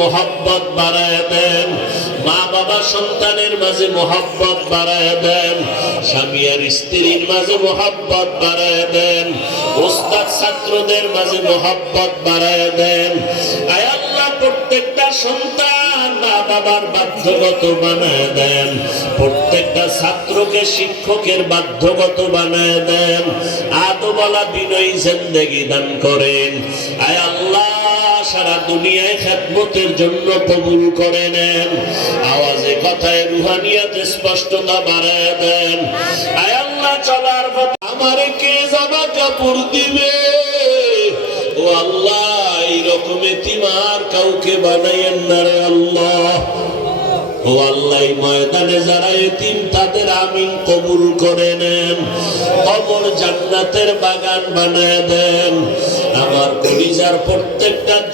মোহাব্বত বাড়ায় দেন। মা বাবা সন্তানের মাঝে মোহাব্বত বাড়ায় দেন। স্বামী আর স্ত্রীর মাঝে মোহাব্বত বাড়ায় দেন। ওস্তাদ ছাত্রদের মাঝে মোহাব্বত বাড়ায় দেন। আয় আল্লাহ, প্রত্যেকটা সন্তান মা বাবার বানায় দেন। প্রত্যেকটা ছাত্রকে শিক্ষকের বাধ্যগত বানায় দেন। আদবলা বিনয়ী জিন্দেগি দান করেন। সারা দুনিয়ায় খেদমতের জন্য কবুল করে নেন। আওয়াজে কথায় রুহানিয়াতে স্পষ্টতা বাড়ায় দেন। আয় চলার আমারে কে কাপড় দিবে? ও আল্লাহ এইরকম এতিমার কাউকে বানাইয়েন না রে আল্লাহ। ও আল্লাহ ময়দানে যারা এতিম, তাদের আমিন কবুল করে নেন। কবর জান্নাতের বাগান বানায় দেন। আমার কলিজার প্রত্যেকটা